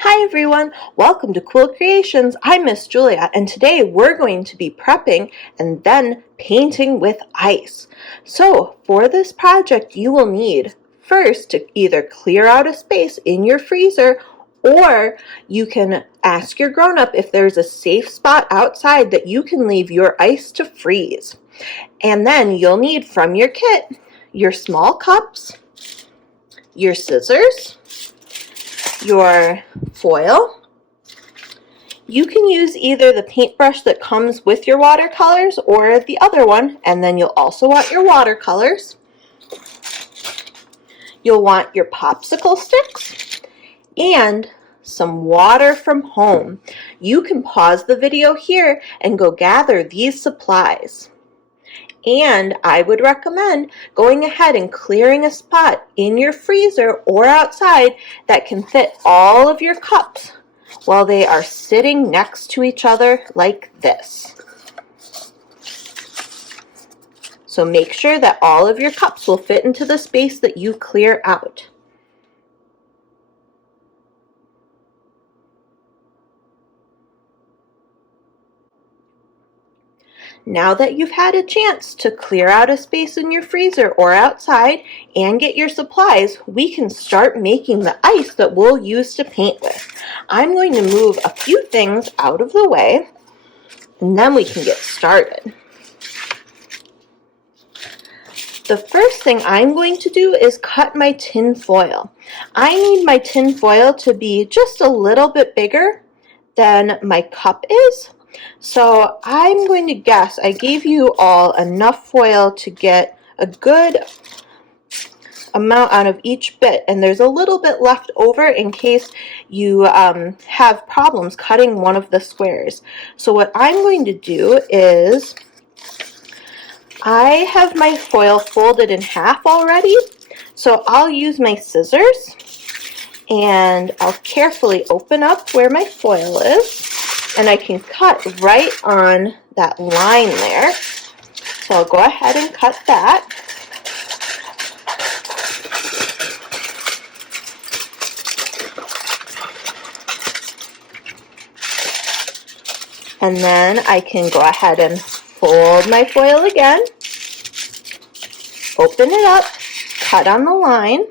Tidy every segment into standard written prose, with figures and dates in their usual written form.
Hi everyone, welcome to Cool Creations. I'm Miss Julia and today we're going to be prepping and then painting with ice. So for this project you will need first to either clear out a space in your freezer, or you can ask your grown-up if there's a safe spot outside that you can leave your ice to freeze. And then you'll need from your kit your small cups, your scissors, your foil. You can use either the paintbrush that comes with your watercolors or the other one, and then you'll also want your watercolors. You'll want your popsicle sticks and some water from home. You can pause the video here and go gather these supplies. And I would recommend going ahead and clearing a spot in your freezer or outside that can fit all of your cups while they are sitting next to each other like this. So make sure that all of your cups will fit into the space that you clear out. Now that you've had a chance to clear out a space in your freezer or outside and get your supplies, we can start making the ice that we'll use to paint with. I'm going to move a few things out of the way and then we can get started. The first thing I'm going to do is cut my tin foil. I need my tin foil to be just a little bit bigger than my cup is. So I'm going to guess I gave you all enough foil to get a good amount out of each bit, and there's a little bit left over in case you have problems cutting one of the squares. So what I'm going to do is I have my foil folded in half already, so I'll use my scissors and I'll carefully open up where my foil is. And I can cut right on that line there. So I'll go ahead and cut that. And then I can go ahead and fold my foil again, open it up, cut on the line,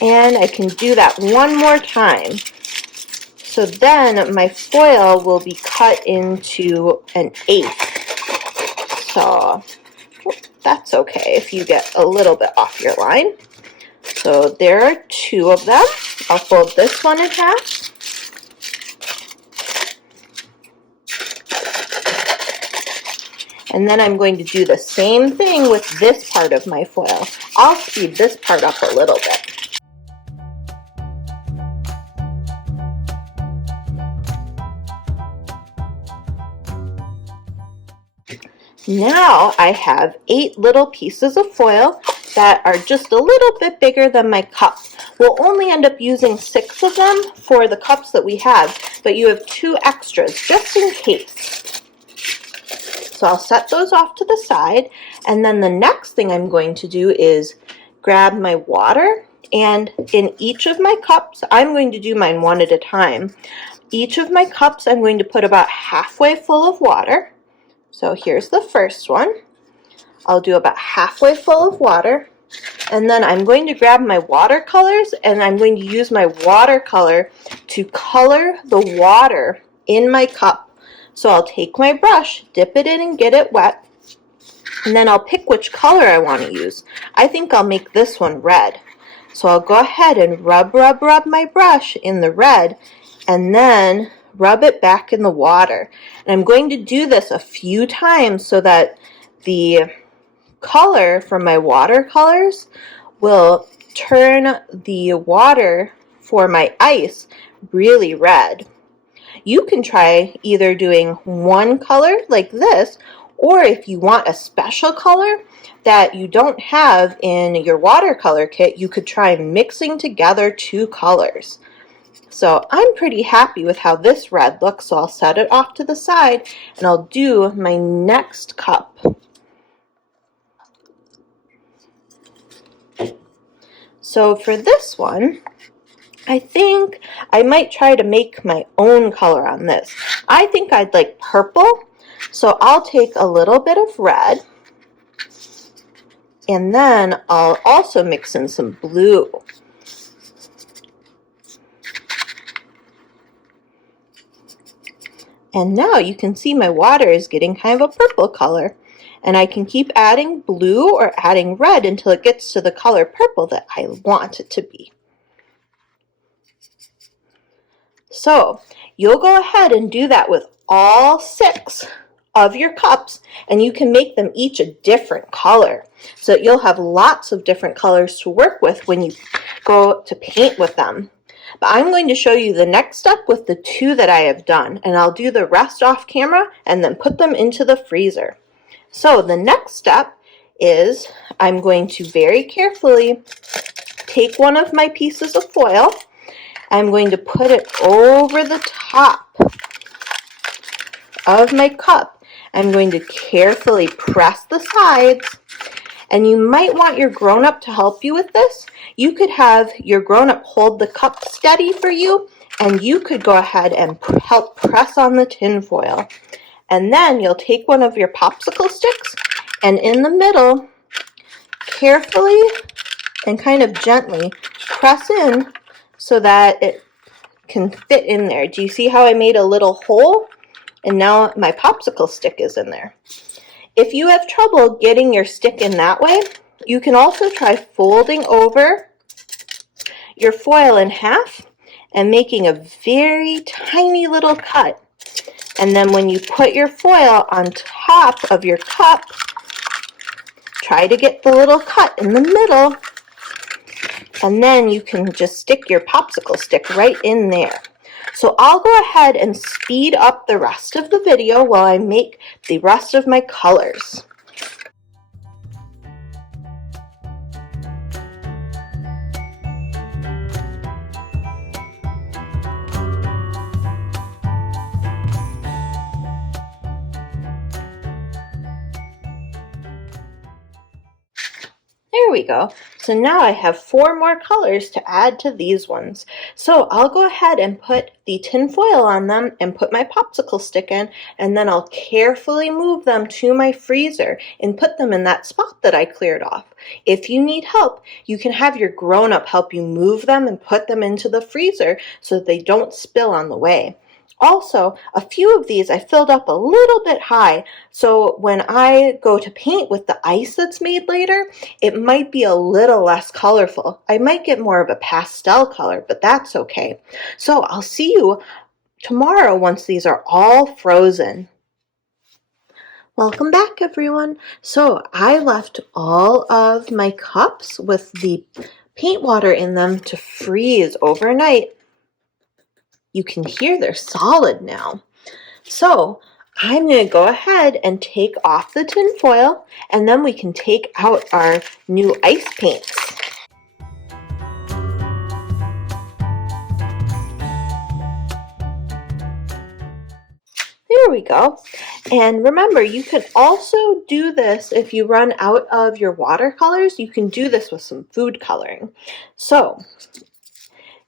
and I can do that one more time. So then my foil will be cut into an eighth. So that's okay if you get a little bit off your line. So there are two of them. I'll fold this one in half. And then I'm going to do the same thing with this part of my foil. I'll speed this part up a little bit. Now I have 8 little pieces of foil that are just a little bit bigger than my cup. We'll only end up using 6 of them for the cups that we have, but you have 2 extras just in case. So I'll set those off to the side, and then the next thing I'm going to do is grab my water, and in each of my cups, I'm going to do mine one at a time. Each of my cups I'm going to put about halfway full of water. So here's the first one. I'll do about halfway full of water, and then I'm going to grab my watercolors and I'm going to use my watercolor to color the water in my cup. So I'll take my brush, dip it in and get it wet, and then I'll pick which color I want to use. I think I'll make this one red. So I'll go ahead and rub my brush in the red and then rub it back in the water. And I'm going to do this a few times so that the color from my watercolors will turn the water for my ice really red. You can try either doing one color like this, or if you want a special color that you don't have in your watercolor kit, you could try mixing together 2 colors. So I'm pretty happy with how this red looks, so I'll set it off to the side and I'll do my next cup. So for this one, I think I might try to make my own color on this. I think I'd like purple, so I'll take a little bit of red, and then I'll also mix in some blue. And now you can see my water is getting kind of a purple color. And I can keep adding blue or adding red until it gets to the color purple that I want it to be. So you'll go ahead and do that with all 6 of your cups, and you can make them each a different color. So you'll have lots of different colors to work with when you go to paint with them. But I'm going to show you the next step with the 2 that I have done, and I'll do the rest off camera and then put them into the freezer. So the next step is I'm going to very carefully take one of my pieces of foil. I'm going to put it over the top of my cup. I'm going to carefully press the sides, and you might want your grown-up to help you with this. You could have your grown-up hold the cup steady for you, and you could go ahead and help press on the tin foil. And then you'll take one of your popsicle sticks, and in the middle, carefully and kind of gently press in so that it can fit in there. Do you see how I made a little hole? And now my popsicle stick is in there. If you have trouble getting your stick in that way, you can also try folding over your foil in half and making a very tiny little cut. And then when you put your foil on top of your cup, try to get the little cut in the middle, and then you can just stick your popsicle stick right in there. So I'll go ahead and speed up the rest of the video while I make the rest of my colors. There we go. So now I have 4 more colors to add to these ones. So I'll go ahead and put the tin foil on them and put my popsicle stick in, and then I'll carefully move them to my freezer and put them in that spot that I cleared off. If you need help, you can have your grown-up help you move them and put them into the freezer so that they don't spill on the way. Also, a few of these I filled up a little bit high, so when I go to paint with the ice that's made later, it might be a little less colorful. I might get more of a pastel color, but that's okay. So I'll see you tomorrow once these are all frozen. Welcome back, everyone. So I left all of my cups with the paint water in them to freeze overnight. You can hear they're solid now. So I'm going to go ahead and take off the tin foil, and then we can take out our new ice paints. There we go. And remember, you can also do this if you run out of your watercolors. You can do this with some food coloring. So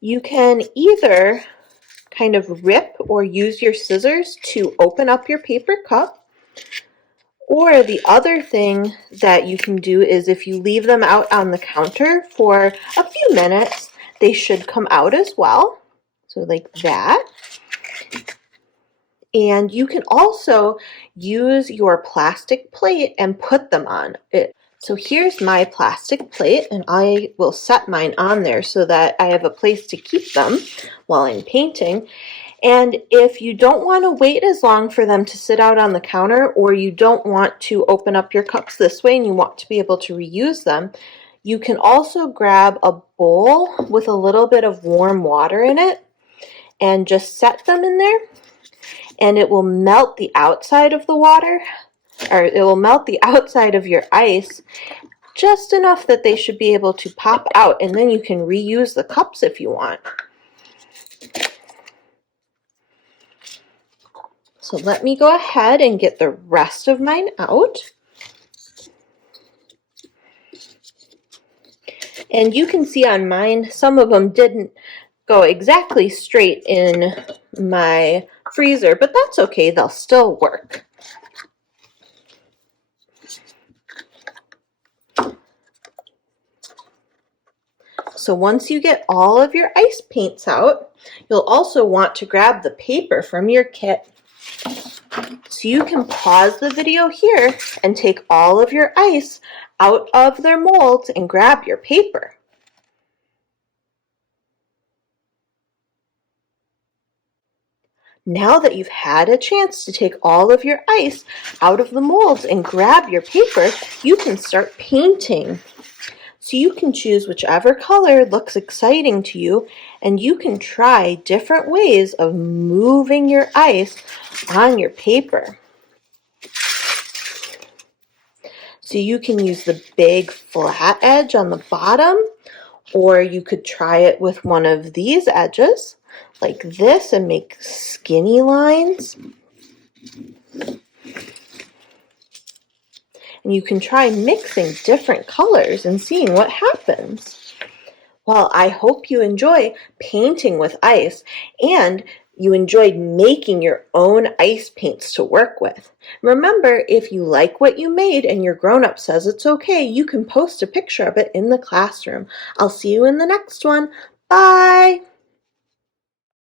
you can either kind of rip or use your scissors to open up your paper cup. Or the other thing that you can do is if you leave them out on the counter for a few minutes, they should come out as well. So like that. And you can also use your plastic plate and put them on it. So here's my plastic plate, and I will set mine on there so that I have a place to keep them while I'm painting. And if you don't want to wait as long for them to sit out on the counter, or you don't want to open up your cups this way and you want to be able to reuse them, you can also grab a bowl with a little bit of warm water in it and just set them in there, and it will melt the outside of the water, or it will melt the outside of your ice just enough that they should be able to pop out, and then you can reuse the cups if you want. So let me go ahead and get the rest of mine out. And you can see on mine, some of them didn't go exactly straight in my freezer, but that's okay, they'll still work. So once you get all of your ice paints out, you'll also want to grab the paper from your kit. So you can pause the video here and take all of your ice out of their molds and grab your paper. Now that you've had a chance to take all of your ice out of the molds and grab your paper, you can start painting. So you can choose whichever color looks exciting to you, and you can try different ways of moving your ice on your paper. So you can use the big flat edge on the bottom, or you could try it with one of these edges, like this, and make skinny lines. And you can try mixing different colors and seeing what happens. Well, I hope you enjoy painting with ice and you enjoyed making your own ice paints to work with. Remember, if you like what you made and your grown-up says it's okay, you can post a picture of it in the classroom. I'll see you in the next one. Bye!